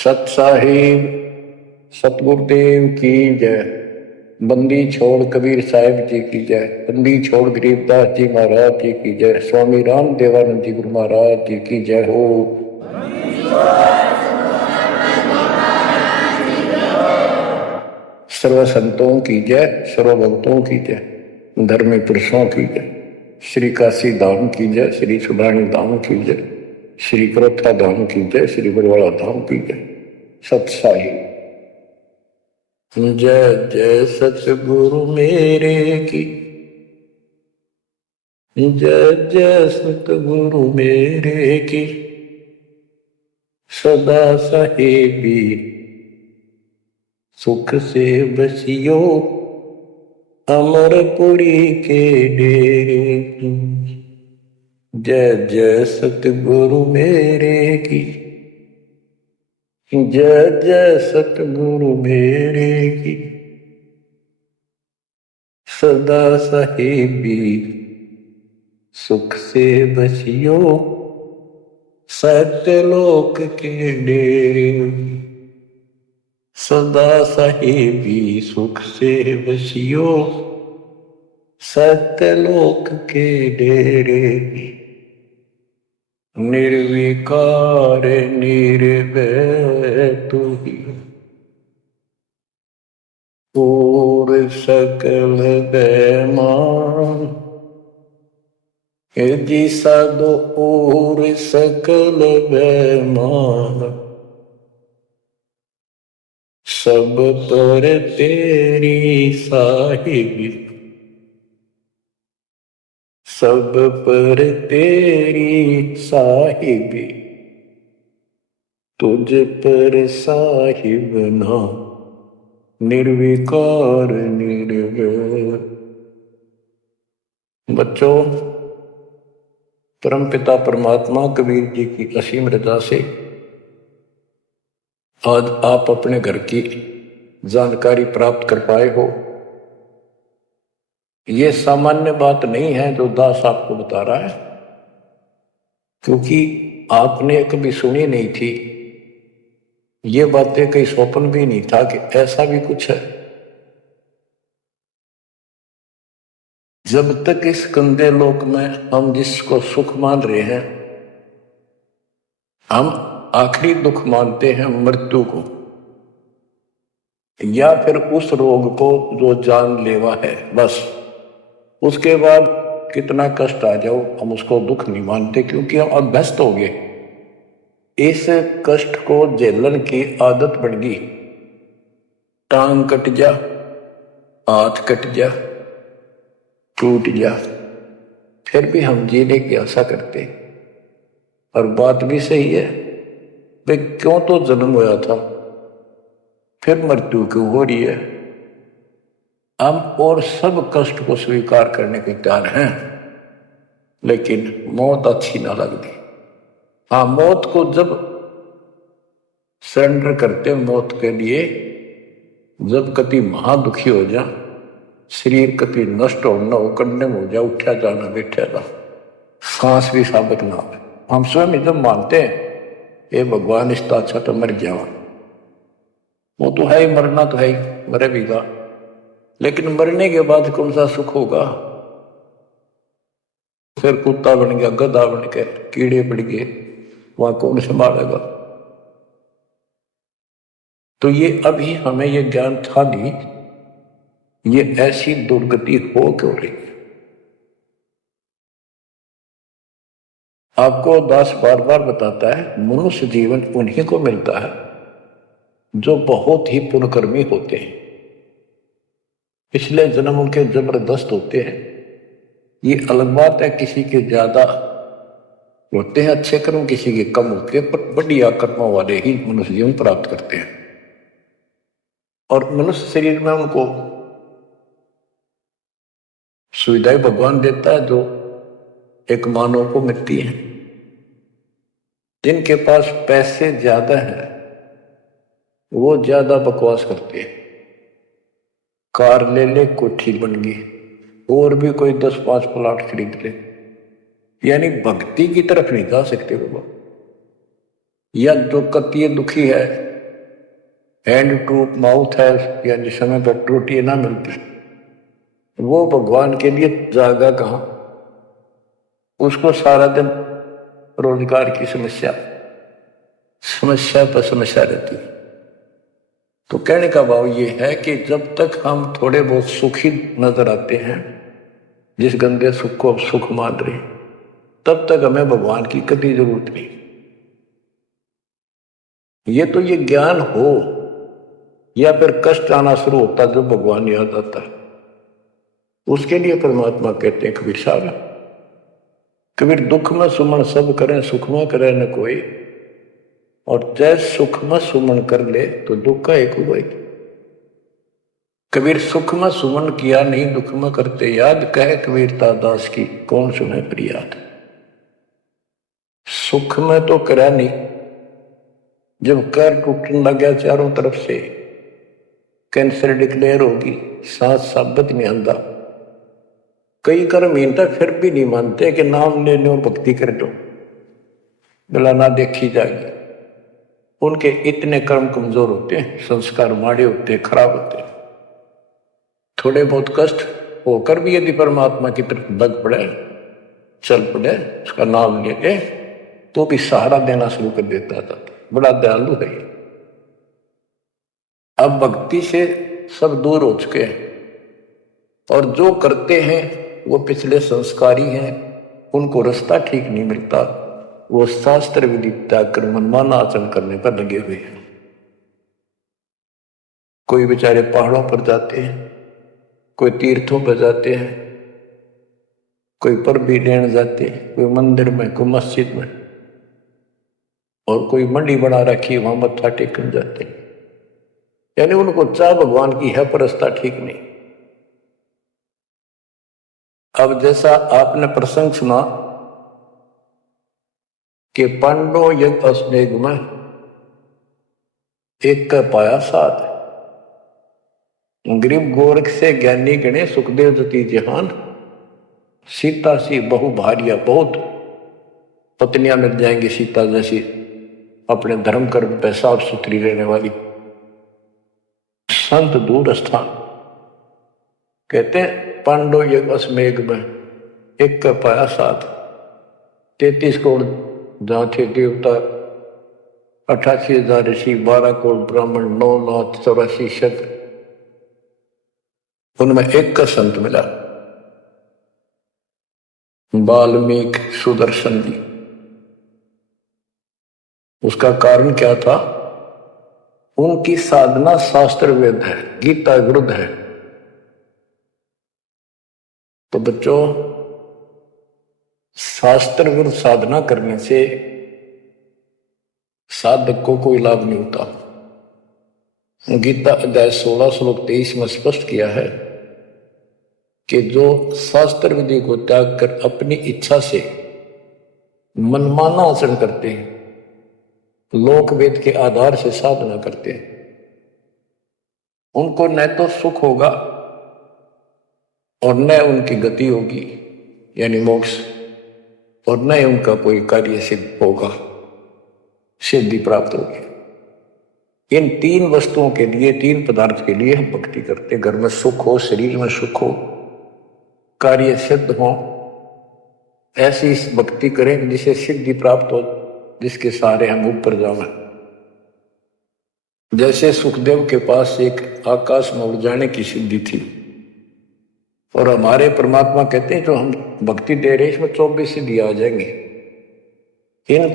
सत साहिब सतगुरुदेव की जय। बंदी छोड़ कबीर साहिब जी की जय। बंदी छोड़ गरीबदास जी महाराज जी की जय। स्वामी राम देवानंद जी गुरु महाराज जी की जय हो। सर्व संतों की जय, सर्व भक्तों की जय, धर्मी पुरुषों की जय। श्री काशी धाम की जय, श्री सुब्राणी धाम की जय, श्री करोथा धाम की जय, श्री बरवाड़ा धाम की जय। सत साहिब जय जय सतगुरु मेरे की जय जय सतगुरु मेरे की। सदा साहेबी सुख से बसियो अमरपुरी के डेरे की। जय जय सतगुरु मेरे की जय जय सतगुरु मेरे की। सदा साहेबी सुख से बसियो सत्यलोक के डेरे। सदा साहेबी सुख से बसियो सत्यलोक के डेरे। निर्विकार निर्भय तू ही और सकल बैमान। जी साधो और सकल बैमान। सब पर तेरी साहिबी सब पर तेरी साहिबी। तुझ पर साहिब ना निर्विकार निर्भय। बच्चों, परमपिता परमात्मा कबीर जी की असीम रजा से आज आप अपने घर की जानकारी प्राप्त कर पाए हो। ये सामान्य बात नहीं है जो दास आपको बता रहा है, क्योंकि आपने कभी सुनी नहीं थी ये बातें। कहीं स्वप्न भी नहीं था कि ऐसा भी कुछ है। जब तक इस गंदे लोक में हम जिसको सुख मान रहे हैं, हम आखिरी दुख मानते हैं मृत्यु को, या फिर उस रोग को जो जानलेवा है। बस उसके बाद कितना कष्ट आ जाओ हम उसको दुख नहीं मानते, क्योंकि हम अभ्यस्त हो गए। इस कष्ट को झेलन की आदत बन गई। टांग कट जा, हाथ कट जा, टूट जा, फिर भी हम जीने की आशा करते। और बात भी सही है भाई, क्यों तो जन्म हुआ था, फिर मृत्यु क्यों हो रही है। हम और सब कष्ट को स्वीकार करने के तैयार हैं, लेकिन मौत अच्छी ना लगती। हाँ, मौत को जब सरेंडर करते मौत के लिए, जब कति महादुखी हो जा, शरीर कति नष्ट होना हो, कंडम हो जा, उठा जाना बैठा जा, सांस भी साबित ना हो, हम स्वयं जब मानते हैं ये भगवान इसका अच्छा तो मर जावा। वो तो है ही, मरना तो है ही, मरे भी गा, लेकिन मरने के बाद कौन सा सुख होगा। फिर कुत्ता बन गया, गधा बन के कीड़े पड़ गए, वहां कौन संभालेगा। तो ये अभी हमें ये ज्ञान था नहीं, ये ऐसी दुर्गति हो क्यों रही। आपको दास बार बार बताता है, मनुष्य जीवन उन्हीं को मिलता है जो बहुत ही पुण्यकर्मी होते हैं। पिछले जन्म उनके जबरदस्त होते हैं। ये अलग बात है, किसी के ज्यादा होते हैं अच्छे कर्म, किसी के कम होते हैं, पर बढ़िया कर्मों वाले ही मनुष्य जीवन प्राप्त करते हैं। और मनुष्य शरीर में उनको सुविधाएं भगवान देता है जो एक मानव को मिलती है। जिनके पास पैसे ज्यादा हैं वो ज्यादा बकवास करते हैं। कार ले ले, कोठी बन गई, और भी कोई 10-5 प्लाट खरीद ले, यानी भक्ति की तरफ नहीं जा सकते बाबा। या जो कति दुखी है हैंड टू माउथ है, या जिस समय पर रोटी ना मिलती, वो भगवान के लिए जागा कहाँ? उसको सारा दिन रोजगार की समस्या समस्या पर समस्या रहती है। तो कहने का भाव ये है कि जब तक हम थोड़े बहुत सुखी नजर आते हैं, जिस गंदे सुख को अब सुख मान रहे, तब तक हमें भगवान की कभी जरूरत नहीं। ये ज्ञान हो या फिर कष्ट आना शुरू होता जब भगवान याद आता है, उसके लिए परमात्मा कहते हैं कबीर साहब, कबीर दुख में सुमन सब करें, सुख में करे न कोई, और जैसे सुख में सुमन कर ले तो दुख का एक हुआ। कबीर सुख में सुमन किया नहीं, दुख में करते याद, कहे कबीरता दास की कौन सुने फरियाद। सुख में तो करा नहीं, जब कर टूटने लग गया चारों तरफ से, कैंसर डिक्लेयर होगी, सांस साबित नहीं आंदा, कई कर्म हीनता फिर भी नहीं मानते कि नाम लेने और भक्ति कर दो, भला ना देखी जाएगी। उनके इतने कर्म कमजोर होते हैं, संस्कार माड़े होते हैं, खराब होते हैं। थोड़े बहुत कष्ट होकर भी यदि परमात्मा की तरफ लग पड़े, चल पड़े, उसका नाम लेके, तो भी सहारा देना शुरू कर देता था। बड़ा दयालु है। अब भक्ति से सब दूर हो चुके हैं, और जो करते हैं वो पिछले संस्कारी हैं, उनको रास्ता ठीक नहीं मिलता, वो शास्त्र विधि त्याग कर मनमाना आचरण करने पर लगे हुए हैं। कोई बेचारे पहाड़ों पर जाते हैं, कोई तीर्थों पर जाते हैं, कोई पर भी लेने जाते हैं, कोई मंदिर में, कोई मस्जिद में, और कोई मंडी बना रखी वहां मत्था टेकने जाते हैं। यानी उनको चाह भगवान की है पर रास्ता ठीक नहीं। अब जैसा आपने प्रसंग सुना कि पांडव यज्ञ अस्नेग में एक का पाया साथ, गरीब गोरख से ज्ञानी गणे सुखदेव जति जहान, सीता सी बहु भारिया, बहुत पत्नियां मिल जाएंगी सीता जैसी, अपने धर्म कर्म पे साफ सुथरी रहने वाली। संत दूर स्थान कहते पांडव यज्ञ अस्मेघ में एक का पाया साथ, 33 करोड़ जहां थे देवता, 88,000 ऋषि, 12 करोड़ ब्राह्मण, 9,84 शत, उनमें एक का संत मिला, वाल्मीकि सुदर्शन जी। उसका कारण क्या था? उनकी साधना शास्त्र वेद है, गीता विरुद्ध है। तो बच्चों, शास्त्र विरुद्ध साधना करने से साधक को कोई लाभ नहीं होता। गीता अध्याय 16 श्लोक 23 में स्पष्ट किया है कि जो शास्त्र विधि को त्याग कर अपनी इच्छा से मनमाना आचरण करते हैं, लोक वेद के आधार से साधना करते हैं, उनको न तो सुख होगा और न उनकी गति होगी यानी मोक्ष, और न ही उनका कोई कार्य सिद्ध होगा, सिद्धि प्राप्त होगी। इन तीन वस्तुओं के लिए, तीन पदार्थ के लिए हम भक्ति करते हैं। घर में सुख हो, शरीर में सुख हो, कार्य सिद्ध हो, ऐसी भक्ति करें जिसे सिद्धि प्राप्त हो, जिसके सहारे हम ऊपर जाएं। जैसे सुखदेव के पास एक आकाश में उड़ जाने की सिद्धि थी, और हमारे परमात्मा कहते हैं जो हम भक्ति दे रहे हैं इसमें 24 सिद्धि आ जाएंगे। इन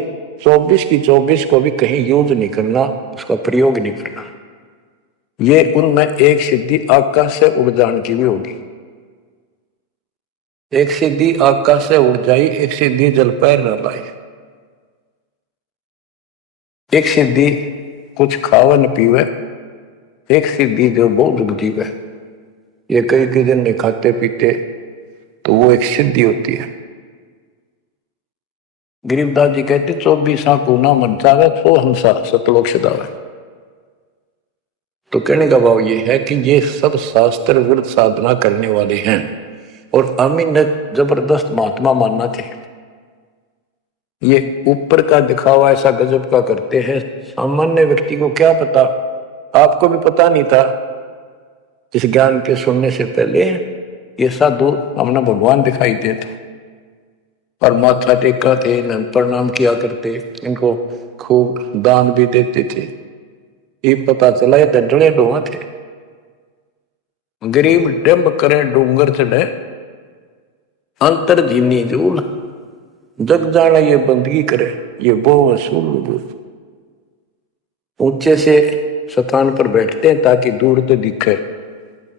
24 की 24 को भी कहीं यूज नहीं करना, उसका प्रयोग नहीं करना। ये उनमें एक सिद्धि आकाश से उड़ जाने की भी होगी। एक सिद्धि आकाश से उड़ जाई, एक सिद्धि जल पैर न लाई, एक सिद्धि कुछ खावे न पीवे, एक सिद्धि जो बहुत दुख जीवे। ये कई कई दिन नहीं खाते पीते तो वो एक सिद्धि होती है। गरीबदास जी कहते 24 को ना मर जावे, सो हंसा सतलोक सदावे। तो कहने का भाव ये है कि ये सब शास्त्र विरुद्ध साधना करने वाले हैं, और हमें जबरदस्त महात्मा मानना थे। ये ऊपर का दिखावा ऐसा गजब का करते हैं, सामान्य व्यक्ति को क्या पता आपको भी पता नहीं था इस ज्ञान के सुनने से पहले ये साधु हमने भगवान दिखाई देते और माथा टेका थे, प्रणाम किया करते, इनको खूब दान भी देते थे। ये पता चला ये डंडले डोहा थे। गरीब डंब करे डूंगर चढ़े अंतर जीनी जूल, जग जाना ये बंदगी करे ये बो वसूल। ऊंचे से स्थान पर बैठते हैं ताकि दूर तो दिखे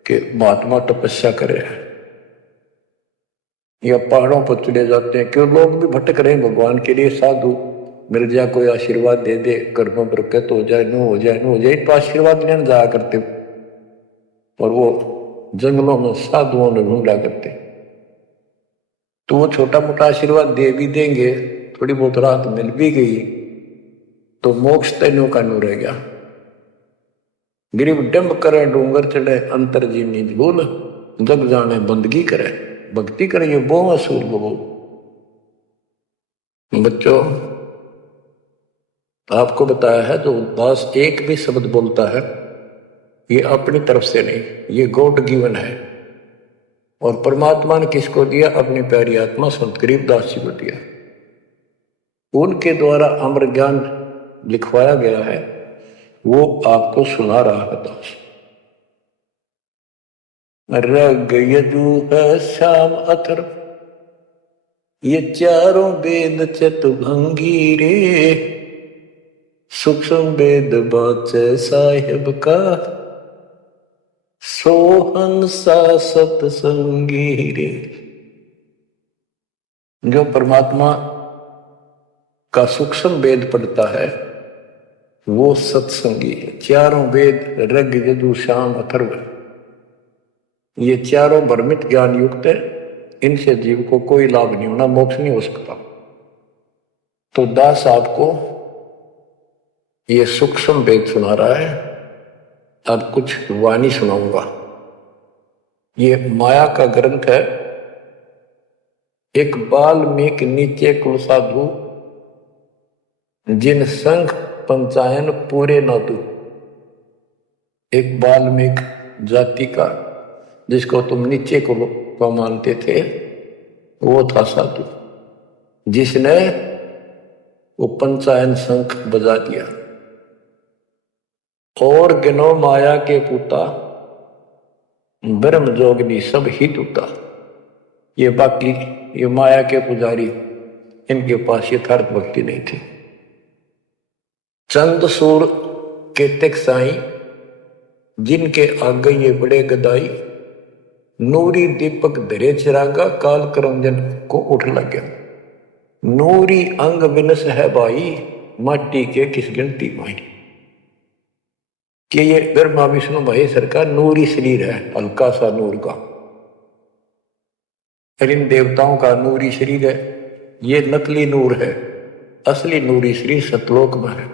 कि महात्मा तपस्या करे, या पहाड़ों पर चले जाते हैं। क्यों लोग भी भटक रहे हैं भगवान के लिए, साधु मिल जाए कोई आशीर्वाद दे दे, घर में बरकत हो जाए, नो हो जाए, नो हो जाए, तो आशीर्वाद लेने जाया करते और वो जंगलों में साधुओं ने ढूंढा करते। तो वो छोटा मोटा आशीर्वाद दे भी देंगे, थोड़ी बहुत राहत मिल भी गई तो मोक्ष तैनो का नो रह गया। गरीब डंब करे डूंगर चढ़े अंतर जीनी भूल, जग जाने बंदगी करे भक्ति करे ये बो असूल बो। बच्चों आपको बताया है जो उदास एक भी शब्द बोलता है ये अपनी तरफ से नहीं, ये गॉड गिवन है। और परमात्मा ने किसको दिया? अपनी प्यारी आत्मा संत गरीबदास जी को दिया। उनके द्वारा अमर ज्ञान लिखवाया गया है, वो आपको सुना रहा है दास। रग यजु है श्याम अथर, ये चारों वेद चतुभंगी रे, सूक्ष्म वेद बाचे साहिब का, सोहंसा सतसंगी रे। जो परमात्मा का सूक्ष्म वेद पढ़ता है वो सत्संगी है। चारों वेद ऋग यजु साम अथर्व, ये चारों भ्रमित ज्ञान युक्त है, इनसे जीव को कोई लाभ नहीं होना, मोक्ष नहीं हो सकता। तो दास आपको ये सूक्ष्म वेद सुना रहा है। अब कुछ वाणी सुनाऊंगा। ये माया का ग्रंथ है। एक बाल्मीक नीचे कुल साधु, जिन संघ पंचायन पूरे न दू। एक बाल्मीक जाति का जिसको तुम नीचे को मानते थे, वो था साधु जिसने वो पंचायन शंख बजा दिया। और गिनो माया के पुता, ब्रह्म जोगनी सब ही टूटा। ये बाकी ये माया के पुजारी, इनके पास यथार्थ भक्ति नहीं थी। चंद सूर के तिक साई, जिनके आगे ये बड़े गदाई, नूरी दीपक धरे चिरागा, काल करंजन को उठ लगे। नूरी अंग विनस है भाई, माटी के किस गिनती भाई। कि ये ब्रह्मा विष्णु महेश्वर का नूरी शरीर है, हल्का सा नूर का। इन देवताओं का नूरी शरीर है, ये नकली नूर है, असली नूरी शरीर सतलोक में है।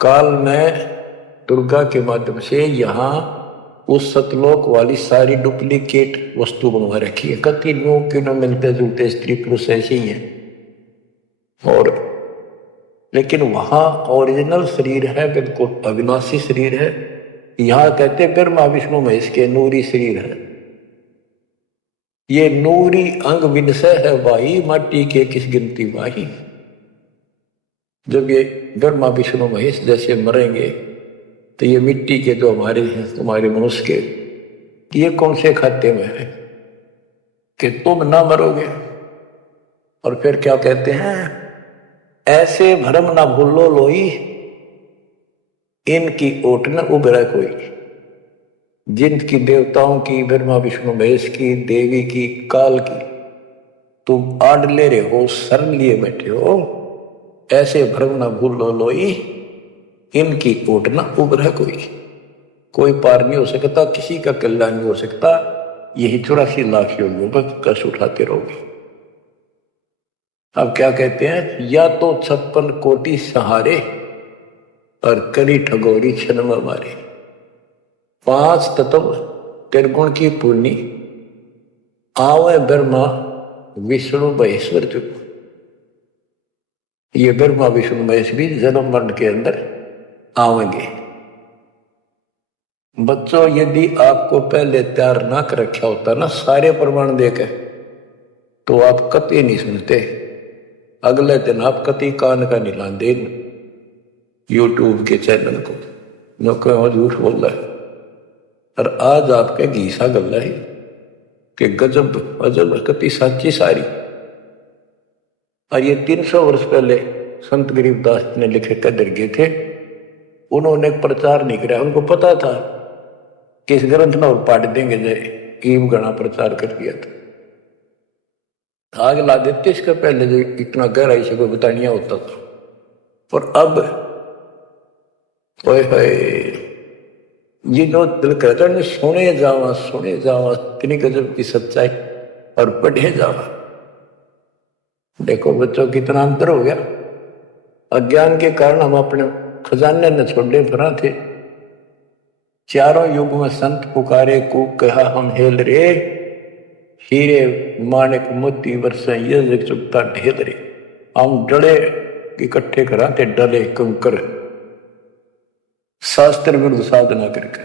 काल में दुर्गा के माध्यम से यहाँ उस सतलोक वाली सारी डुप्लीकेट वस्तु बनवा रखी है। कति लोग क्यों न मिलते जुलते स्त्री पुरुष ऐसे ही हैं, और लेकिन वहां ओरिजिनल शरीर है, बिल्कुल अविनाशी शरीर है। यहाँ कहते ब्रह्मा विष्णु महेश के नूरी शरीर है। ये नूरी अंग विनसय है भाई, माटी के किस गिनती भाई। जब ये ब्रह्मा विष्णु महेश जैसे मरेंगे तो ये मिट्टी के जो हमारे हैं, तुम्हारे मनुष्य के, ये कौन से खाते में है कि तुम ना मरोगे। और फिर क्या कहते हैं, ऐसे भरम ना भूलो लोई, इनकी ओट न उभरा कोई। जिनकी देवताओं की, ब्रह्मा विष्णु महेश की, देवी की, काल की तुम आड़ ले रहे हो, शरण लिए बैठे हो, ऐसे भ्रम ना भूलो लोई, इनकी ओट न उभरा कोई पार नहीं हो सकता, किसी का कल्याण नहीं हो सकता। यही 84 लाख योगियों पर कष्ट उठाते रहोगे। अब क्या कहते हैं, या तो 56 कोटि सहारे और करी ठगोरी क्षण में मारे। 5 तत्व त्रिगुण की पूर्णी, आवे ब्रह्मा विष्णु महेश्वर जो। ये ब्रह्मा विष्णु महेश भी जन्म मरण के अंदर आवेंगे। बच्चों, यदि आपको पहले तैयार ना कर रखा होता ना सारे प्रमाण देके, तो आप कतई नहीं सुनते। अगले दिन आप कतई कान का नहीं लाते यूट्यूब के चैनल को, जो क्यों झूठ बोल रहा है। और आज आपके घीसा गल है कि गजब अजब कति साची सारी। और ये 300 वर्ष पहले संत गरीबदास ने लिखे कदर गए थे। उन्होंने प्रचार नहीं किया, उनको पता था कि इस ग्रंथ में और पाट देंगे जय ईम गणा प्रचार कर दिया था। आग ला देते इसका पहले जो इतना गहराई से कोई बतानिया होता था। और अब ओए होए, ये जो दिल कहता है सुने जावा इतनी गजब की सच्चाई और पढ़े जावा। देखो बच्चों कितना अंतर हो गया। अज्ञान के कारण हम अपने खजाने न छोड़े फिरा थे। चारों युग में संत पुकारे को कहा हम हेल रे, हीरे माणिक मोती वर्षा ये चुपता ढेल रे। हम डले इकट्ठे कराते डले कंकर शास्त्र विरुद्ध साधना करके।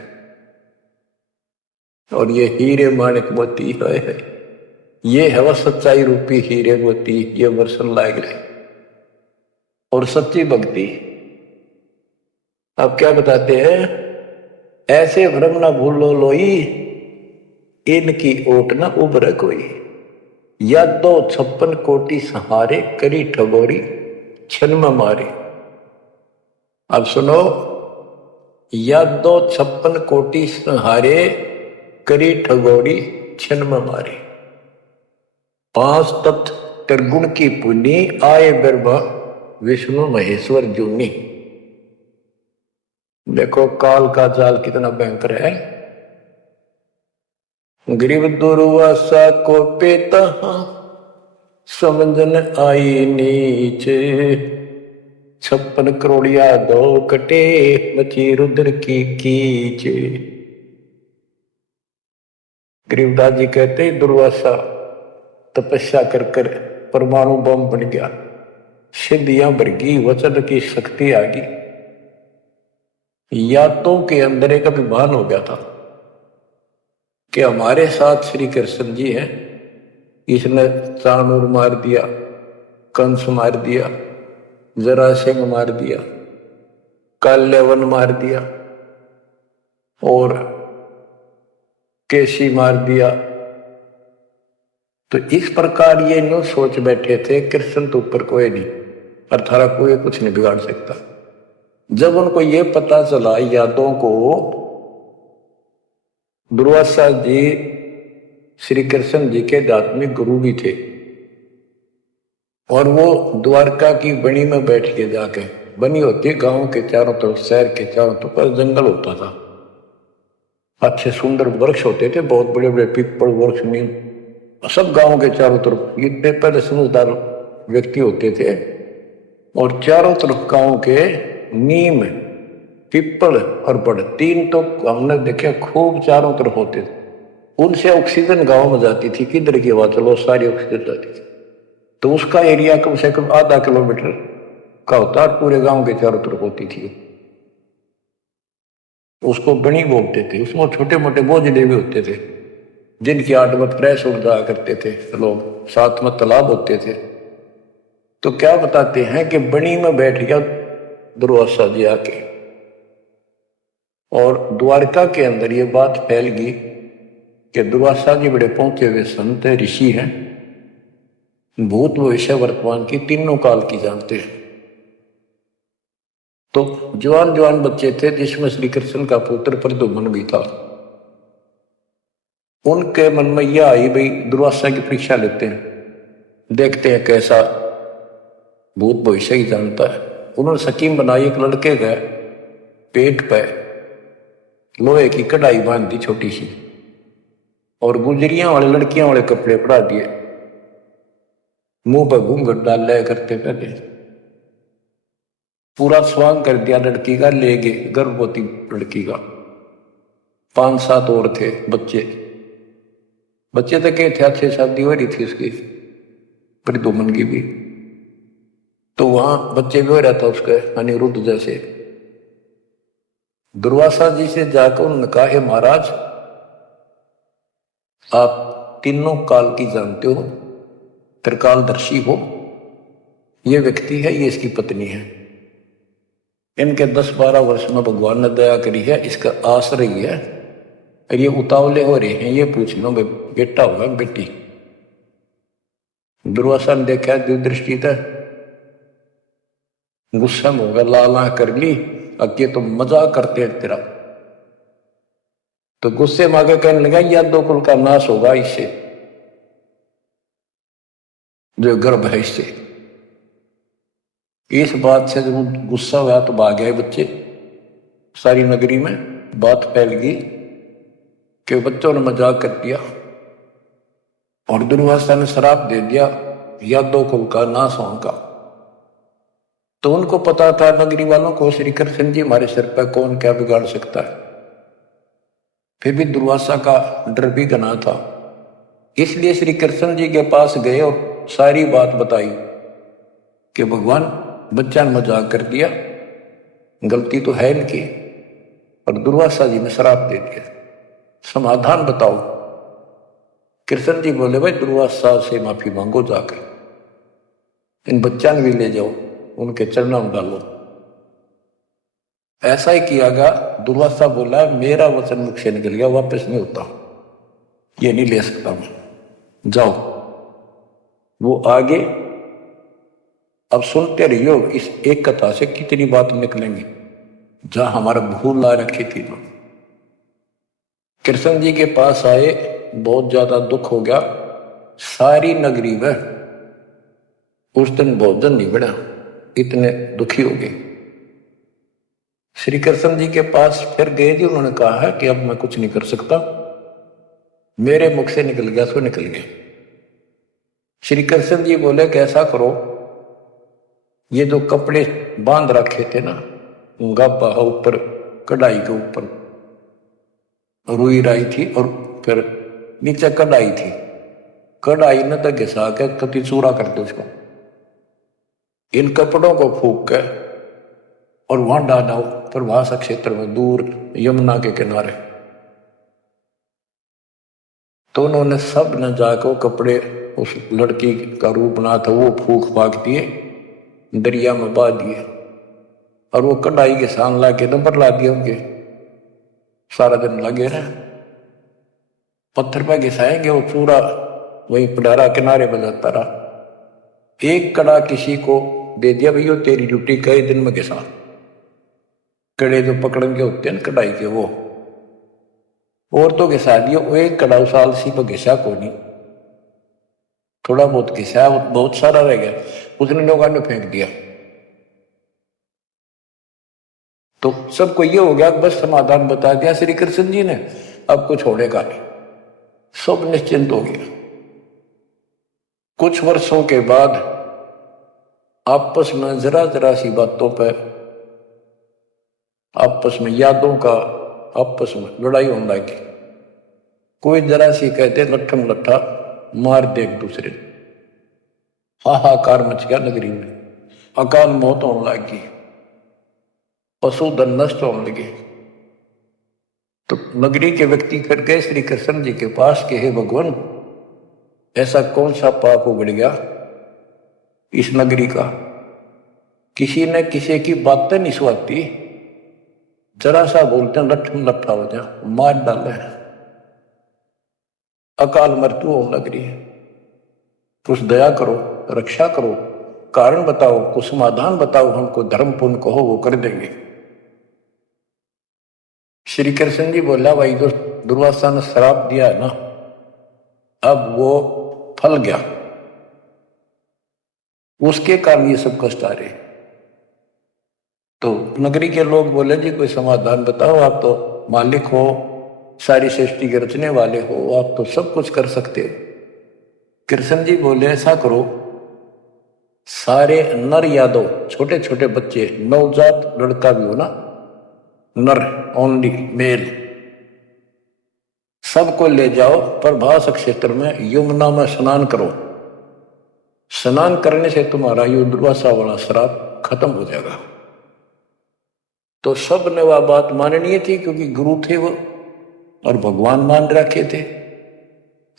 और ये हीरे माणिक मोती है, ये है वह सच्चाई रूपी हीरे मोती, ये वर्षन लायक रहे और सच्ची भक्ति। अब क्या बताते हैं, ऐसे भ्रम ना भूलो लोई, इनकी ओट न उभर कोई। या 256 कोटि सहारे करी ठगोरी छन में मारे। अब सुनो, या 256 कोटि सहारे करी ठगोरी छन में मारे। 5 तत्व त्रिगुण की पुनी, आए ब्रह्मा विष्णु महेश्वर जूनी। देखो काल का जाल कितना भयंकर है। गरीब दुर्वासा को पेता समझन आई नीचे। 56 करोड़िया दो कटे मची रुद्र की कीचे। गरीबदास जी कहते दुर्वासा तपस्या कर कर परमाणु बम बन गया, सिद्धियां भरगी, वचन की शक्ति आ गई। यातों के अंदर एक अभिमान हो गया था कि हमारे साथ श्री कृष्ण जी हैं। इसने चाणूर मार दिया, कंस मार दिया, जरासिंह मार दिया, काल्यवन मार दिया और केसी मार दिया। तो इस प्रकार ये नो सोच बैठे थे कृष्ण तो ऊपर कोई नहीं और थारा कोई कुछ नहीं बिगाड़ सकता। जब उनको ये पता चला यादों को, दुर्वासा जी श्री कृष्ण जी के आध्यात्मिक गुरु भी थे और वो द्वारका की बनी में बैठ के जाके, बनी होती गांव के चारों तरफ, शहर के चारों तरफ जंगल होता था, अच्छे सुंदर वृक्ष होते थे, बहुत बड़े बड़े पीपल वृक्ष, नीम, सब गांव के चारों तरफ। इतने पहले समझदार व्यक्ति होते थे और चारों तरफ गांव के नीम, पीपल और बड़, 3 तो हमने देखे खूब चारों तरफ होते थे। उनसे ऑक्सीजन गांव में जाती थी, किधर की हवा चलो सारी ऑक्सीजन जाती थी। तो उसका एरिया कम से कम आधा किलोमीटर का होता और पूरे गांव के चारों तरफ होती थी। उसको बनी बोलते थे। उसमें छोटे मोटे बोझले भी होते थे जिनकी 8 मत फ्रेश उड़ जाया करते थे लोग, 7 मत तालाब होते थे। तो क्या बताते हैं कि बनी में बैठ गया दुर्वासा जी आके और द्वारका के अंदर ये बात फैल गई कि दुर्वासा जी बड़े पहुंचे हुए संत ऋषि हैं, भूत भविष्य वर्तमान की तीनों काल की जानते हैं। तो जवान जवान बच्चे थे जिसमें श्री कृष्ण का पुत्र प्रद्युम्न भी था। उनके मन में यह आई भाई दुर्वासा की परीक्षा लेते हैं, देखते हैं कैसा भूत भविष्य ही जानता है। उन्होंने स्कीम बनाई, एक लड़के का पेट पे लोहे की कढ़ाई बांध दी छोटी सी और गुजरियां वाले लड़कियां वाले कपड़े पड़ा दिए, मुंह पर घूंघट डाल लिया करते पहले, पूरा स्वांग कर दिया लड़की का, ले गए गर्भवती लड़की का। 5-7 और थे बच्चे तो क्या थे, अच्छे शादी हो रही थी उसकी प्रद्युम्न की भी। तो वहां बच्चे भी हो रहा था उसके अनिरुद्ध जैसे। दुर्वासा जी से जाकर उन्होंने कहा, हे महाराज, आप तीनों काल की जानते हो, त्रिकालदर्शी हो। ये व्यक्ति है, ये इसकी पत्नी है। इनके 10-12 वर्ष में भगवान ने दया करी है, इसका आश्रय है, और ये उतावले हो रहे हैं, ये पूछ लो बेटा होगा बेटी। दुर्वासा ने देखा दूरदृष्टि था, गुस्सा में होगा, लाला कर ली, अब ये तो मजाक करते हैं तेरा। तो गुस्से में आगे कहने लगा, या दो कुल का नाश होगा इससे, जो गर्भ है इससे। इस बात से जब गुस्सा हुआ तो भाग गए बच्चे। सारी नगरी में बात फैल गई कि बच्चों ने मजाक कर दिया और दुर्वासा ने श्राप दे दिया, या दो कुल का नाश होगा। तो उनको पता था, नगरी वालों को, श्री कृष्ण जी हमारे सिर पर कौन क्या बिगाड़ सकता है। फिर भी दुर्वासा का डर भी घना था, इसलिए श्री कृष्ण जी के पास गए और सारी बात बताई कि भगवान, बच्चा ने मजाक कर दिया, गलती तो है इनकी, और दुर्वासा जी ने श्राप दे दिया, समाधान बताओ। कृष्ण जी बोले, भाई दुर्वासा से माफी मांगो, जाकर इन बच्चा ने भी ले जाओ, उनके चरणों में डालो। ऐसा ही किया गया। दुर्वासा बोला, मेरा वचन मुख से निकल गया, वापस नहीं होता, ये नहीं ले सकता मैं, जाओ। वो आगे, अब सुनते रहियो, इस एक कथा से कितनी बात निकलेंगी, जहां हमारा भूल ला रखी थी। तो कृष्ण जी के पास आए, बहुत ज्यादा दुख हो गया, सारी नगरी में उस दिन भोजन नहीं बना, इतने दुखी हो गए। श्री कृष्ण जी के पास फिर गए जी, उन्होंने कहा है कि अब मैं कुछ नहीं कर सकता, मेरे मुख से निकल गया तो निकल गया। श्री कृष्ण जी बोले कि ऐसा करो, ये जो कपड़े बांध रखे थे ना, गाबा ऊपर, कढ़ाई के ऊपर रुई राई थी और फिर नीचे कढ़ाई थी, कढ़ाई न तो घिसा के कति चूरा कर दो उसको, इन कपड़ों को फूक के और वहां डाल प्रभास क्षेत्र में, दूर यमुना के किनारे। तो उन्होंने सब न जाकर कपड़े, उस लड़की का रूप बना था वो फूक फाक दिए, दरिया में बहा दिए, और वो कढ़ाई के सामने ला के नंबर ला दिए उनके। सारा दिन लगे रहे, पत्थर पर घिसाएंगे, वो पूरा वही पडारा किनारे पर जाता रहा। एक कड़ा किसी को दे दिया, भैया तेरी ड्यूटी कई दिन में घिसा, कड़े जो पकड़ेंगे होते हैं कढ़ाई के, वो और तो घिसा दिया। वो एक कड़ा उस आलसी पर घिसा को नहीं, थोड़ा बहुत घिसा, बहुत सारा रह गया, उसने लोगों ने फेंक दिया। तो सबको ये हो गया, बस समाधान बता दिया श्री कृष्ण जी ने, अब कुछ छोड़ेगा नहीं, सब निश्चिंत हो गया। कुछ वर्षों के बाद आपस में जरा जरा सी बातों पर, आपस में यादों का आपस में लड़ाई होने लगी। कोई जरा सी कहते लट्ठम लट्ठा मार दे एक दूसरे, हाहाकार मच गया नगरी में, अकाल मौत होने लगी, पशुधन नष्ट होने लगे। तो नगरी के व्यक्ति फिर गए श्री कृष्ण जी के पास कि हे भगवान, ऐसा कौन सा पाप उगड़ गया इस नगरी का, किसी ने किसी की बातें नहीं सुहाती, जरा सा बोलते हैं लट्ठम लट्ठा हो जा, मार डाले, अकाल मृत्यु होने लग रही है। कुछ दया करो, रक्षा करो, कारण बताओ, कुछ समाधान बताओ, हमको धर्म पुण्य कहो, वो कर देंगे। श्री कृष्ण जी बोला, भाई जो दुर्वासा ने श्राप दिया है ना, अब वो फल गया, उसके कारण ये सब कष्ट आ रहे। तो नगरी के लोग बोले, जी कोई समाधान बताओ, आप तो मालिक हो, सारी सृष्टि के रचने वाले हो, आप तो सब कुछ कर सकते हो। कृष्ण जी बोले, ऐसा करो, सारे नर यादव, छोटे छोटे बच्चे, नवजात लड़का भी हो ना, नर ओनली मेल, सबको ले जाओ प्रभास क्षेत्र में, यमुना में स्नान करो, स्नान करने से तुम्हारा ये दुर्वासा वाला श्राप खत्म हो जाएगा। तो सब ने वह बात माननी थी, क्योंकि गुरु थे वो और भगवान मान रखे थे।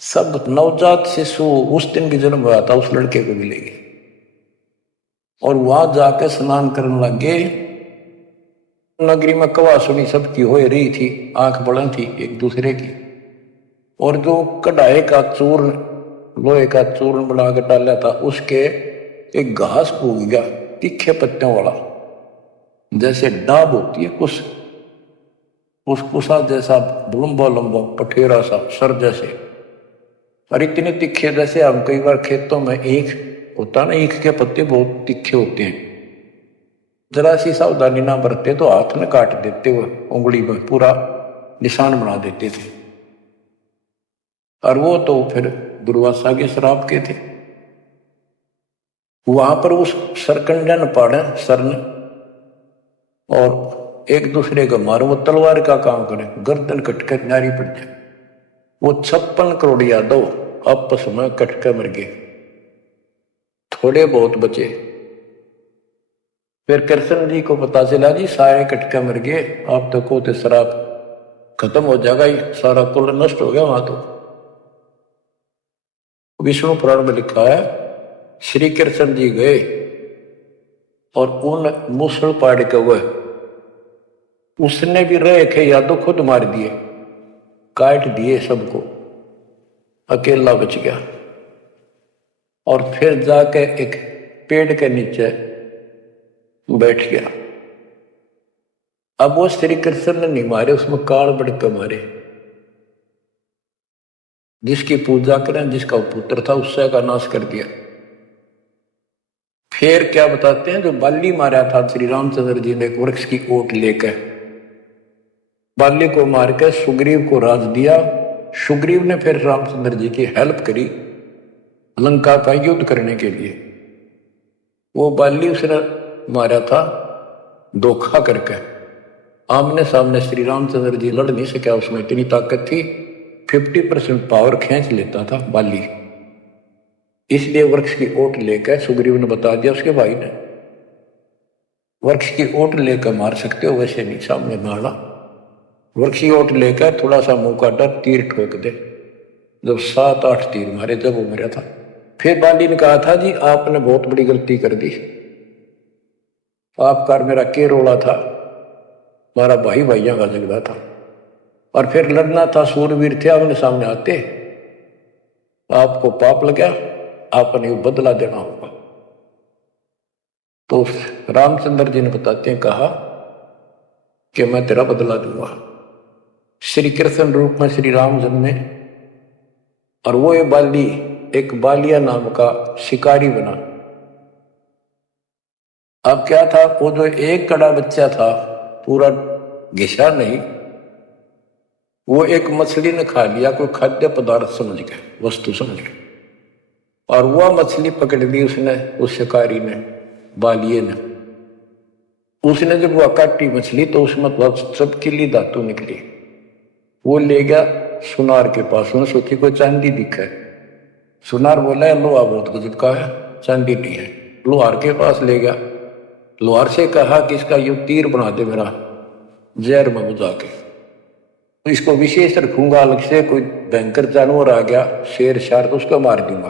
सब नवजात शिशु उस दिन की जन्म हुआ था उस लड़के को मिलेगी, और वहां जाके स्नान करने लग गए। नगरी में कवा सुनी सबकी हो रही थी, आंख बड़न थी एक दूसरे की। और जो कढ़ाई का चूर्ण, लोहे का चूर्ण बना के डाला था, उसके एक घास उग गया तीखे पत्तों वाला, जैसे डाब होती है कुछ, उस कुसा जैसा लंबा लंबा पठेरा सा सर जैसे, और इतने तीखे जैसे हम कई बार खेतों में ईख होता ना, ईख के पत्ते बहुत तीखे होते हैं, जरा सी सावधानी ना बरते तो हाथ में काट देते हुए उंगली में पूरा निशान बना देते थे। और वो तो फिर दुर्वासा के श्राप के थे। वहां पर उस सरकंडा ने पाड़ा सर ने, और एक दूसरे को मारो, वो तलवार का काम करे, गर्दन कटकर नारी पड़ जाए। वो 56 करोड़ यादव आपस में कटकर मर गए, थोड़े बहुत बचे। फिर कृष्ण जी को पता चला जी सारे कटके मर गए, आप तो को शराब खत्म हो जाएगा, ही सारा कुल नष्ट हो गया वहां। तो विष्णु पुराण में लिखा है, श्री कृष्ण जी गए और उन मूसल पाड़ के हुए, उसने भी रहे थे यादव खुद मार दिए, काट दिए सबको, अकेला बच गया। और फिर जाके एक पेड़ के नीचे बैठ गया। अब वो श्री कृष्ण ने नहीं मारे, उसमें काल बढ़ मारे। जिसकी पूजा करें, जिसका पुत्र था, उससे का नाश कर दिया। फिर क्या बताते हैं, जो बाली मारा था श्री रामचंद्र जी ने, एक वृक्ष की ओट लेकर बाली को मार कर सुग्रीव को राज दिया। सुग्रीव ने फिर रामचंद्र जी की हेल्प करी लंका का युद्ध करने के लिए। वो बाली उसने मारा था धोखा करके, आमने सामने श्री रामचंद्र जी लड़ नहीं सका, उसमें इतनी ताकत थी, 50% पावर खींच लेता था बाली। इसलिए वृक्ष की ओट लेकर सुग्रीव ने बता दिया उसके भाई ने, वृक्ष की ओट लेकर मार सकते हो, वैसे नहीं सामने मारना। वृक्ष की ओट लेकर थोड़ा सा मुंह का डर तीर ठोक दे। जब 7-8 तीर मारे, जब वो मरा था, फिर बाली ने कहा था जी आपने बहुत बड़ी गलती कर दी, आपका मेरा के रोला था, हमारा भाई भाइयों का झगड़ा था, और फिर लड़ना था, सूरवीर थे, आमने सामने आते, आपको पाप लगा, आपने बदला देना होगा। तो रामचंद्र जी ने बताते हैं, कहा कि मैं तेरा बदला दूंगा। श्री कृष्ण रूप में श्री राम जन्मे, और वो ये बाली एक बालिया नाम का शिकारी बना। अब क्या था, वो जो एक कड़ा बच्चा था, पूरा घिसा नहीं, वो एक मछली ने खा लिया, कोई खाद्य पदार्थ समझ के, वस्तु समझ के, और वह मछली पकड़ ली उसने, उस शिकारी ने, बालिए ने। उसने जब वह काटी मछली तो उसमें चपकीली धातु निकली। वो ले गया सुनार के पास, उन्हें सोची कोई चांदी दिखा है। सुनार बोला लोहा बहुत गजब का है, चांदी नहीं है। लोहार के पास ले गया, लोहार से कहा कि इसका यू तीर बना दे मेरा, जहर में बुझा के, तो इसको विशेष रखूंगा, अलग से कोई भयंकर जानवर आ गया, शेर शार, तो उसको मार दूंगा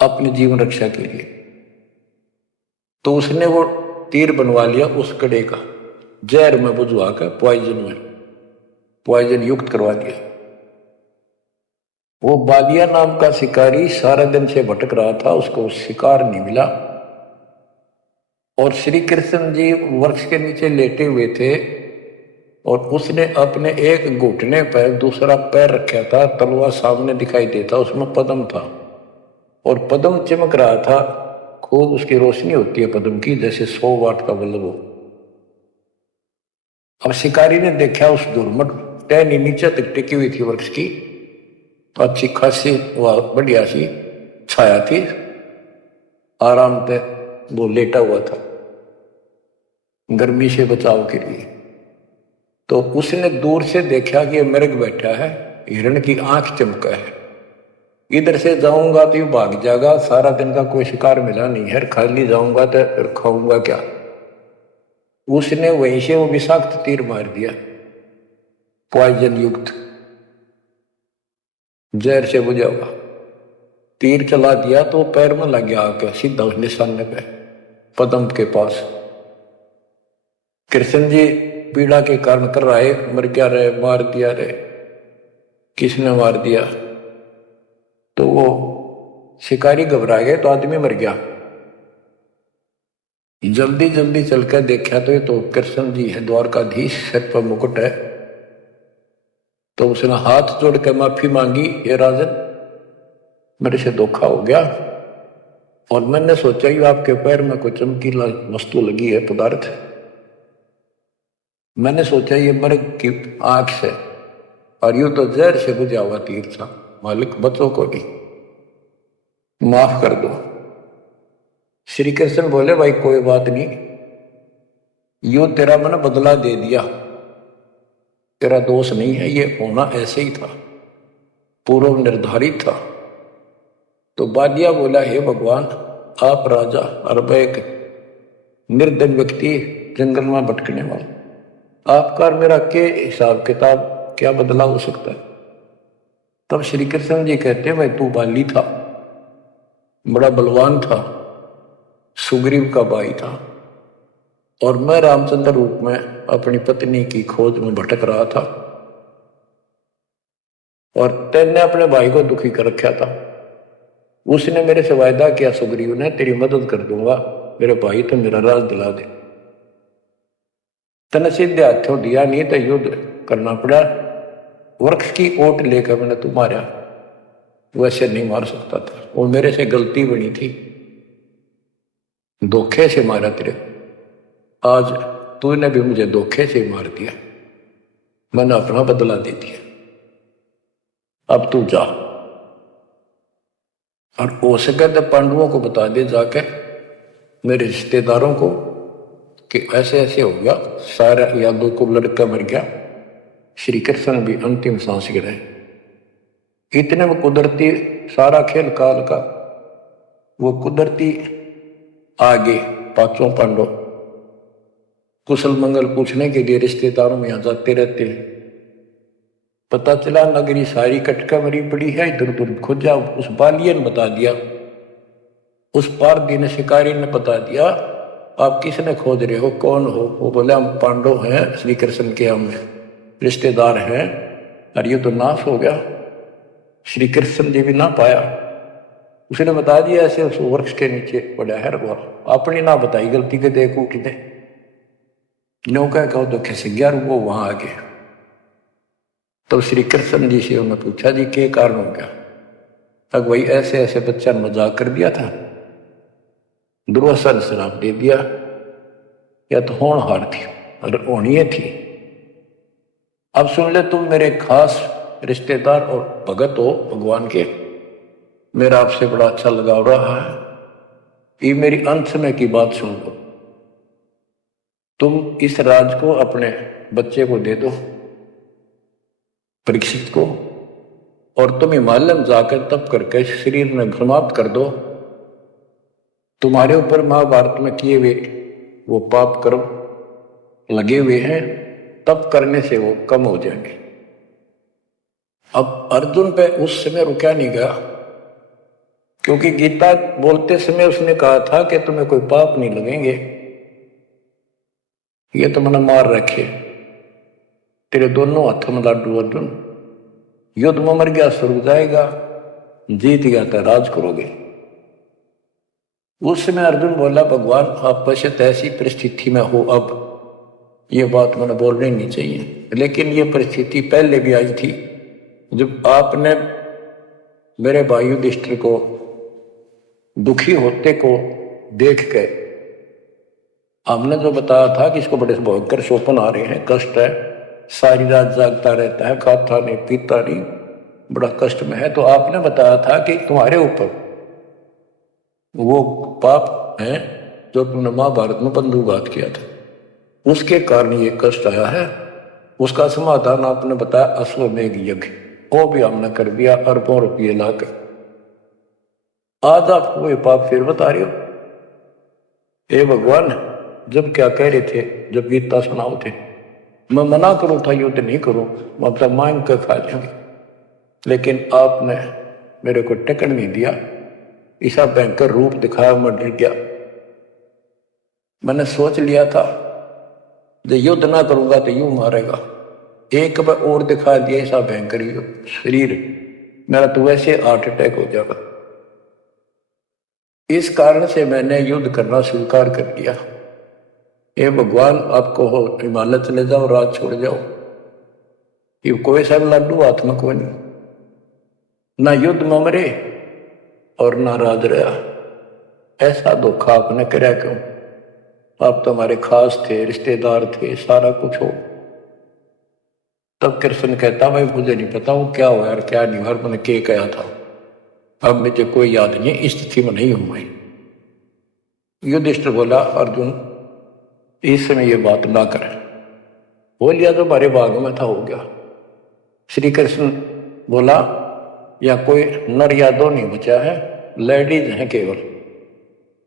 अपनी जीवन रक्षा के लिए। तो उसने वो तीर बनवा लिया उस कड़े का, जहर में बुझवा कर पॉइजन युक्त करवा दिया। वो बालिया नाम का शिकारी सारा दिन से भटक रहा था, उसको शिकार नहीं मिला, और श्री कृष्ण जी वृक्ष के नीचे लेटे हुए थे, और उसने अपने एक घुटने पर दूसरा पैर रखा था, तलवा सामने दिखाई देता, उसमें पद्म था, और पद्म चमक रहा था खूब, उसकी रोशनी होती है पद्म की, जैसे 100 वाट का बल्ब हो। अब शिकारी ने देखा उस दुर्मट टहनी नीचे तक टिकी हुई थी वृक्ष की, तो अच्छी खासी वह बढ़िया सी छाया थी, आराम पे वो लेटा हुआ था गर्मी से बचाव के लिए। तो उसने दूर से देखा कि मृग बैठा है, हिरण की आंख चमका है, इधर से जाऊंगा तो ये भाग जाएगा, सारा दिन का कोई शिकार मिला नहीं है, खाली जाऊंगा तो फिर खाऊंगा क्या। उसने वहीं से वो विषाक्त तीर मार दिया, पॉइजन युक्त, जहर से बुझा हुआ तीर चला दिया तो पैर में लग गया आके सीधा उस निशाने पे, पद्म के पास। कृष्ण जी पीड़ा के कारण कर रहा है, मर क्या रहे, मार दिया रे, किसने मार दिया? तो वो शिकारी घबरा गए तो आदमी मर गया। जल्दी जल्दी चलकर देखा तो ये तो कृष्ण जी है, द्वारकाधीश, सिर पर मुकुट है। तो उसने हाथ जोड़ कर माफी मांगी, ये राजन मेरे से धोखा हो गया, और मैंने सोचा ये आपके पैर में कोई चमकीला वस्तु लगी है, पदार्थ, मैंने सोचा ये मर्ग की आंख से, और यूं तो जहर से बुझा हुआ तीर था। मालिक बच्चों को भी माफ कर दो। श्री कृष्ण बोले भाई कोई बात नहीं, यूं तेरा मैंने बदला दे दिया, तेरा दोष नहीं है, ये होना ऐसे ही था, पूर्व निर्धारित था। तो बादिया बोला हे भगवान, आप राजा और मैं एक निर्धन व्यक्ति, जंगल में भटकने वाला, आपका और मेरा के हिसाब किताब, क्या बदला हो सकता है? तब श्री कृष्ण जी कहते भाई तू बाली था, बड़ा बलवान था, सुग्रीव का भाई था, और मैं रामचंद्र रूप में अपनी पत्नी की खोज में भटक रहा था, और तेने अपने भाई को दुखी कर रखा था। उसने मेरे से वायदा किया, सुग्रीव ने, तेरी मदद कर दूंगा, मेरे भाई तो मेरा राज दिला दे। तने सीधे हाथों दिया नहीं तो युद्ध करना पड़ा, वृक्ष की ओट लेकर मैंने तू मारा, वैसे नहीं मार सकता था, वो मेरे से गलती बनी थी, धोखे से मारा तेरे, आज तूने भी मुझे धोखे से मार दिया, मैंने अपना बदला दे दिया, अब तू जा, और हो सके तो पांडवों को बता दे जाके, मेरे रिश्तेदारों को, कि ऐसे ऐसे हो गया, सारा यादों को लड़का मर गया, श्री कृष्ण भी अंतिम सांस गिरे। इतने में कुदरती सारा खेल काल का वो कुदरती आगे पांचों पांडव कुशल मंगल पूछने के लिए रिश्तेदारों में यहाँ जाते रहते हैं। पता चला नगरी सारी कटका मरी पड़ी है, इधर उधर खोजा, उस बालिए ने बता दिया, उस पार दिन शिकारी ने बता दिया, आप किसने खोज रहे हो, कौन हो? वो बोले हम पांडव हैं, श्री कृष्ण के हम रिश्तेदार हैं, और ये तो नाश हो गया, श्री कृष्ण जी भी ना पाया। उसने बता दिया ऐसे उस वृक्ष के नीचे पड़ा है, वो अपनी ना बताई गलती के देखो कितने नौका कहो तो कैसे ग्यार वो वहां आ गए। तो श्री कृष्ण जी से उन्होंने पूछा जी क्या कारण हो गया? तब वही ऐसे ऐसे बच्चा ने मजाक कर दिया था, दुर्वासा ने श्राप दे दिया, या तो होनहार थी और होनी थी। अब सुन ले, तुम मेरे खास रिश्तेदार और भगत हो भगवान के, मेरा आपसे बड़ा अच्छा लगाव रहा है, ये मेरी अंत समय की बात सुन लो, तुम इस राज को अपने बच्चे को दे दो, परीक्षित को, और तुम हिमालय में जाकर तप करके शरीर में समाप्त कर दो, तुम्हारे ऊपर महाभारत में किए हुए वो पाप कर्म लगे हुए हैं, तप करने से वो कम हो जाएंगे। अब अर्जुन पे उस समय रुका नहीं गया, क्योंकि गीता बोलते समय उसने कहा था कि तुम्हें कोई पाप नहीं लगेंगे, ये तो मैंने मार रखे, तेरे दोनों हाथों में लाडू अर्जुन, युद्ध में मर गया स्वर्ग जाएगा, जीत गया तो राज करोगे। उस समय अर्जुन बोला भगवान आप पश्चात ऐसी परिस्थिति में हो, अब ये बात मैंने बोलनी नहीं चाहिए, लेकिन ये परिस्थिति पहले भी आई थी, जब आपने मेरे भाई युधिष्ठिर को दुखी होते को देख के हमने जो बताया था कि इसको बड़े भयंकर स्वप्न आ रहे हैं, कष्ट है, सारी रात जागता रहता है, खाता नहीं पीता नहीं, बड़ा कष्ट में है, तो आपने बताया था कि तुम्हारे ऊपर वो पाप है जो तुमने महाभारत में बंधुघात किया था, उसके कारण ये कष्ट आया है। उसका समाधान आपने बताया अश्वमेघ यज्ञ, वो भी हमने कर दिया, अरबों रुपये लाकर। आज आपको ये पाप फिर बता रहे हो? हे भगवान, जब क्या कह रहे थे, जब गीता सुनाओ थे, मैं मना करूं था युद्ध नहीं करूं, मतलब मांग कर खा लेंगे, लेकिन आपने मेरे को टिकट नहीं दिया, ऐसा भयंकर रूप दिखाया, मैं डर गया। मैंने सोच लिया था जो युद्ध ना करूंगा तो यूं मारेगा, एक बार और दिखा दिया ऐसा भयंकर शरीर, मेरा तो वैसे हार्ट अटैक हो जाएगा। इस कारण से मैंने युद्ध करना स्वीकार कर दिया। ये भगवान आपको हो हिमालय चले जाओ, राज छोड़ जाओ, ये कोई सा लाडू हाथ में कोई नहीं, ना युद्ध में मरे और ना राज रहा। ऐसा धोखा आपने कराया क्यों? आप तो हमारे खास थे, रिश्तेदार थे, सारा कुछ हो। तब कृष्ण कहता भाई मुझे नहीं पता वो क्या हुआ और क्या नहीं हुआ, मैंने क्या कहा था, अब मुझे कोई याद नहीं, इस स्थिति में नहीं हूं मैं। युधिष्ठिर बोला अर्जुन इस समय ये बात ना करें, हो लिया तो हमारे भाग में था, हो गया। श्री कृष्ण बोला या कोई नर या दो नहीं बचा है, लेडीज हैं केवल,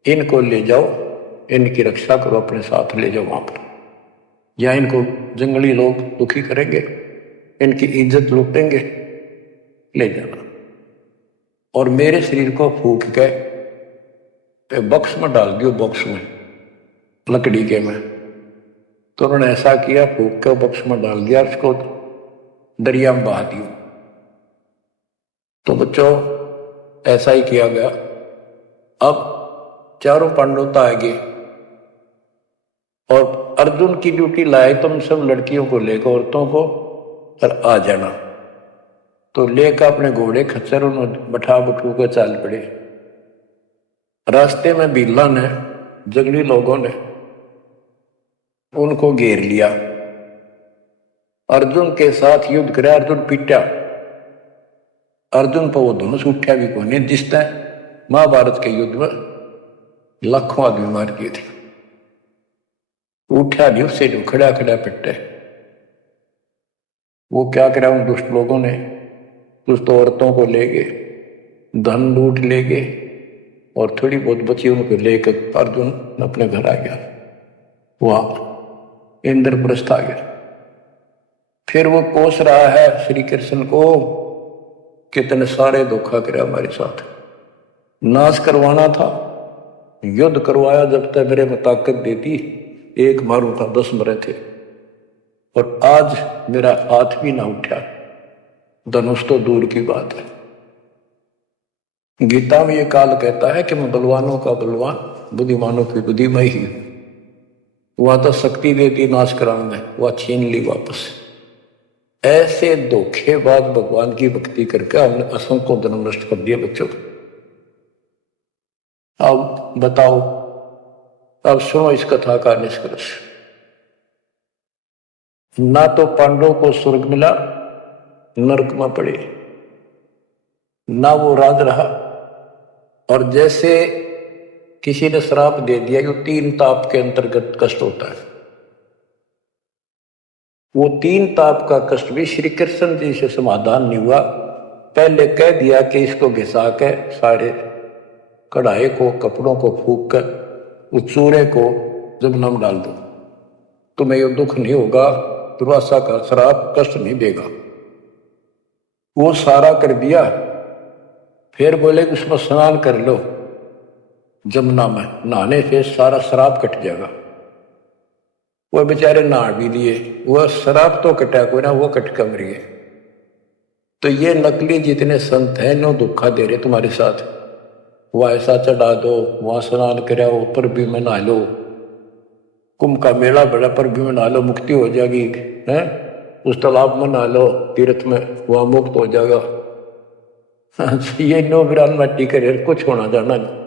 इनको ले जाओ, इनकी रक्षा करो, अपने साथ ले जाओ वहां पर, या इनको जंगली लोग दुखी करेंगे, इनकी इज्जत लूटेंगे, ले जाना। और मेरे शरीर को फूक के बॉक्स में डाल दियो, बॉक्स में लकड़ी के में। तो उन्होंने ऐसा किया, फूक के बॉक्स में डाल दिया, उसको दरिया में बहा दियो। तो बच्चों ऐसा ही किया गया। अब चारों पांडव आ गए और अर्जुन की ड्यूटी लाए, तुम सब लड़कियों को लेकर, औरतों को, और आ जाना। तो लेकर अपने घोड़े खच्चर उन्होंने बैठा बठू कर चाल पड़े। रास्ते में भीला ने, जंगली लोगों ने उनको घेर लिया, अर्जुन के साथ युद्ध कराया, अर्जुन पीटा, अर्जुन पर वो धनुष उठा भी कोने, जिसने महाभारत के युद्ध में लाखों आदमी मार दिए थे, उठा नहीं, उससे जो खड़ा खड़ा पिटे। वो क्या करा उन दुष्ट लोगों ने, दुष्ट औरतों को ले गए, धन लूट ले गए, और थोड़ी बहुत बची उनको लेकर अर्जुन अपने घर आ गया, वहां इंद्रप्रस्थ आ गया। फिर वो कोस रहा है श्री कृष्ण को, कितने सारे धोखा करे हमारे साथ, नाश करवाना था, युद्ध करवाया, जब तक मेरे में ताकत देती एक मारू था 10 मरे थे, और आज मेरा हाथ भी ना उठा, धनुष तो दूर की बात है। गीता में ये काल कहता है कि मैं बलवानों का बलवान, बुद्धिमानों की बुद्धिमय ही। वहां तो शक्ति देती नाश कराने में, वह छीन ली वापस। ऐसे धोखेबाज भगवान की भक्ति करके हमने असंख्य जन्म नष्ट कर दिए बच्चों। अब बताओ, अब सुनो इस कथा का निष्कर्ष। ना तो पांडवों को स्वर्ग मिला, नरक में पड़े, ना वो राज रहा, और जैसे किसी ने श्राप दे दिया कि 3 ताप के अंतर्गत कष्ट होता है, वो 3 ताप का कष्ट भी श्री कृष्ण जी से समाधान नहीं हुआ। पहले कह दिया कि इसको घिसा के सारे कढ़ाई को, कपड़ों को फूक कर उस चूरे को जमुना में डाल दो, तुम्हें ये दुख नहीं होगा, दुर्वासा का श्राप कष्ट नहीं देगा। वो सारा कर दिया। फिर बोले कि उसमें स्नान कर लो जमुना में, नहाने से सारा श्राप कट जाएगा। वो बेचारे नहा भी लिए, वो श्राप तो कटा कोई ना, वो कट कर मर गए। तो ये नकली जितने संत हैं नो धोखा दे रहे तुम्हारे साथ, वह ऐसा चढ़ा दो, वहां स्नान कराओ, पर भी में नहा लो, कुंभ का मेला बड़ा, पर भी में नहा लो, मुक्ति हो जाएगी, है उस तालाब में नहा लो, तीर्थ में, वहां मुक्त हो जाएगा। ये नो विरान माटी करे, कुछ होना जाना नहीं।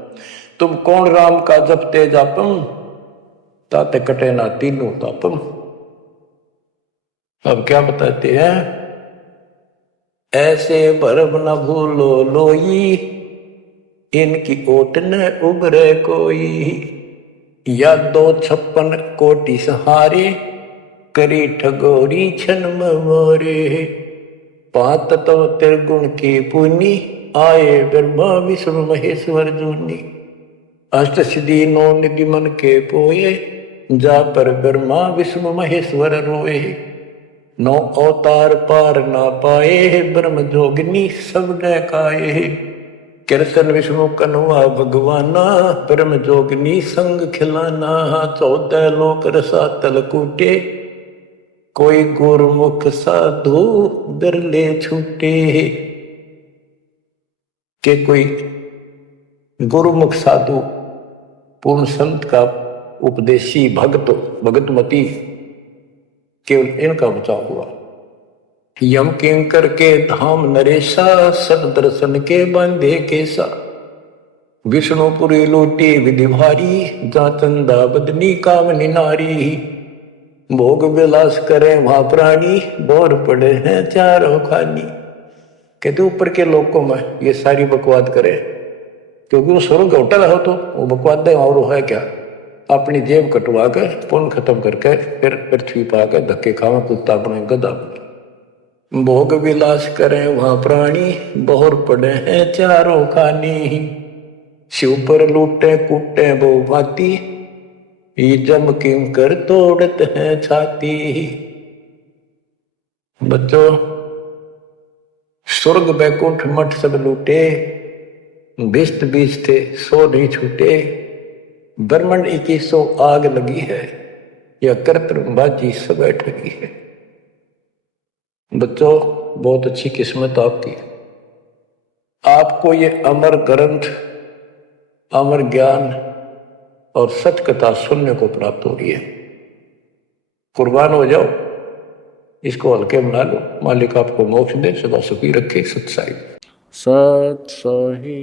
तुम कौन राम का जपते जापम, ताते कटे ना तीनों तापम। अब क्या बताते हैं, ऐसे भरम न भूलो लोई, इनकी ओट न उबरे कोई, या 256 कोटि सहारे, करी ठगोरी छन मोरे, 5 तत्व त्रिगुण की पुनी, आए ब्रह्मा विष्णु महेश्वर जूनी, अष्ट सिद्धि 9 निधि मन के पोए, जा पर ब्रह्मा विष्णु महेश्वर रोए, 9 अवतार पार ना पाए, ब्रह्म जोगिनी सब डकाए। कृष्ण विष्णु कन्वा भगवाना, ब्रह्म जोगिनी संग खिलाना, 14 लोक रसातल कूटे, कोई गुरमुख साधु बिरले छूटे। के कोई गुरुमुख साधु पूर्ण संत का उपदेशी भक्त भगतमती केवल इनका बचाव हुआ। यम किंकर के धाम नरेशा, सब दर्शन के बांधे केसा, विष्णुपुरी लूटी विधि भारी, जा चंदा बदनी कामनी नारी, भोग विलास करे वहां प्राणी, बोर पड़े हैं चारों खानी। कहते ऊपर के लोगों में ये सारी बकवाद करे, क्योंकि वो स्वर्ग होटल हो तो वो बकवाद और है क्या, अपनी जेब कटवा कर पुण्य खत्म करके फिर पृथ्वी पर आकर धक्के खावा कुत्ता अपने गधा। भोग विलास करें वहां प्राणी, बहुर पड़े हैं चारों खानी, शिव पर लूटे कूटे वो भाती, ये जम किंकर तोड़त हैं छाती। बच्चों स्वर्ग बैकुंठ मठ सब लूटे, बिस्त बीज थे 100 नहीं छूटे, ब्रह्मंड 2100 आग लगी है, या कर्तबाजी सब बैठ लगी है। बच्चों बहुत अच्छी किस्मत आपकी, आपको ये अमर ग्रंथ अमर ज्ञान और सच कथा सुनने को प्राप्त हो रही है। कुर्बान हो जाओ, इसको हल्के बना लो, मालिक आपको मोक्ष दे, सदा सुखी रखे। सत्साई। सत्साई।